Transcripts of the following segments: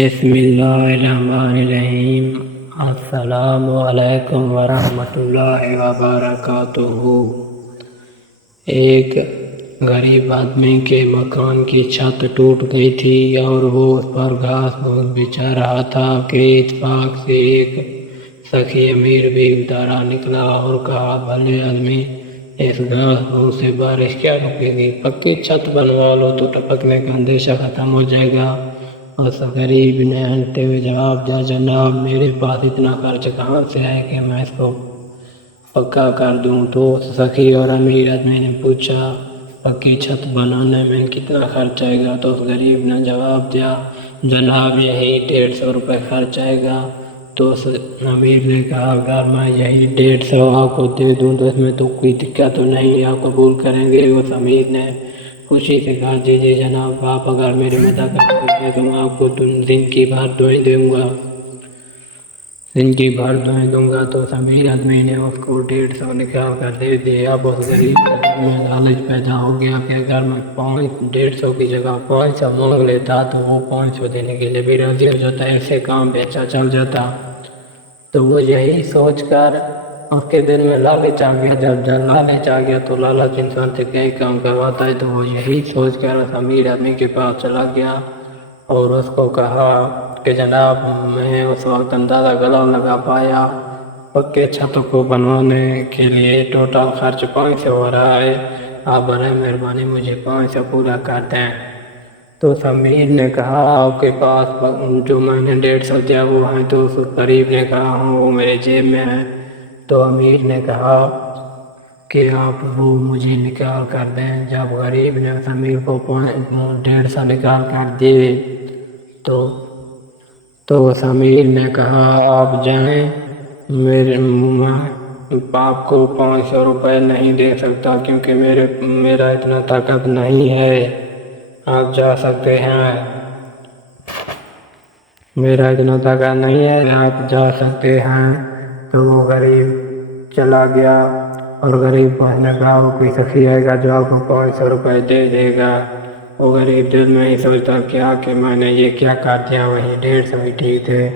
بسم اللہ الرحمن الرحیم۔ السلام علیکم ورحمۃ اللہ وبرکاتہ۔ ایک غریب آدمی کے مکان کی چھت ٹوٹ گئی تھی اور وہ اس پر گھاس پھوس بچھا رہا تھا کہ اتفاق سے ایک سخی امیر بھی اتارا نکلا اور کہا، بھلے آدمی، اس گھاس پھوس سے بارش کیا رکے گی؟ پکی چھت بنوا لو تو ٹپکنے کا اندیشہ ختم ہو جائے گا۔ اس غریب نے ہنستے ہوئے جواب دیا، جناب، میرے پاس اتنا خرچ کہاں سے آئے کہ میں اس کو پکا کر دوں؟ تو سخی اور امیر آدمی نے پوچھا، پکی چھت بنانے میں کتنا خرچ آئے گا؟ تو اس غریب نے جواب دیا، جناب، یہی 150 روپے خرچ آئے گا۔ تو اس امیر نے کہا، اگر میں یہی 150 آپ کو دے دوں تو اس میں تو کوئی دقت تو نہیں، آپ قبول کریں گے؟ اس امیر نے خوشی سے کہا، جی جی جناب، آپ اگر میری مدد کریں گے تو میں آپ کو دن کی بھر دعائیں دوں گا، دن کی بھر دعائیں دوں گا۔ تو امیر آدمی نے اس کو 150 نکال کر دے دیا۔ اب اس غریب میں لالچ پیدا ہو گیا کہ اگر میں 150 کی جگہ 500 مانگ لیتا تو وہ 500 دینے کے لیے بھی راضی ہو جاتا، ایسے کام بھی اچھا چل جاتا۔ تو وہ یہی سوچ کر اس کے دل میں لالچ آ گیا۔ جب لالچ آ گیا تو لالچ انسان سے کئی کام کرواتا ہے۔ تو وہ یہی سوچ کر اس امیر آدمی کے پاس چلا گیا اور اس کو کہا کہ جناب، میں اس وقت اندازہ غلط لگا پایا، پکے چھت کو بنوانے کے لیے ٹوٹل خرچ 500 ہو رہا ہے، آپ برائے مہربانی مجھے 500 پورا کر دیں۔ تو امیر نے کہا، آپ کے پاس جو میں نے 150 دیا وہ ہے؟ تو اس غریب نے کہا، ہاں، وہ میرے جیب میں ہے۔ تو امیر نے کہا کہ آپ وہ مجھے نکال کر دیں۔ جب غریب نے اس امیر کو 150 نکال کر دیے تو اس امیر نے کہا، آپ جائیں، میں آپ کو 500 روپے نہیں دے سکتا کیونکہ میرا اتنا طاقت نہیں ہے، آپ جا سکتے ہیں، میرا اتنا طاقت نہیں ہے، آپ جا سکتے ہیں۔ تو وہ غریب چلا گیا اور غریب پہنچنے کا وہ کوئی سخی آئے گا جو آپ کو 500 روپے دے دے گا۔ وہ غریب دل میں ہی سوچتا کیا کہ میں نے یہ کیا کر دیا، وہی 150 ہی ٹھیک تھے۔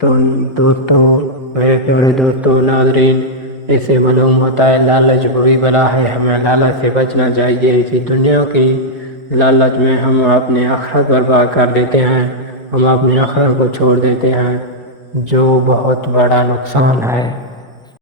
تو دوستوں، میرے پیارے دوستوں، ناظرین، اس سے معلوم ہوتا ہے لالچ بری بلا ہے، ہمیں لالچ سے بچنا چاہیے۔ اسی دنیا کی لالچ میں ہم اپنے آخرت برباد کر دیتے ہیں، ہم اپنے آخرت کو چھوڑ دیتے ہیں، جو بہت بڑا نقصان ہے۔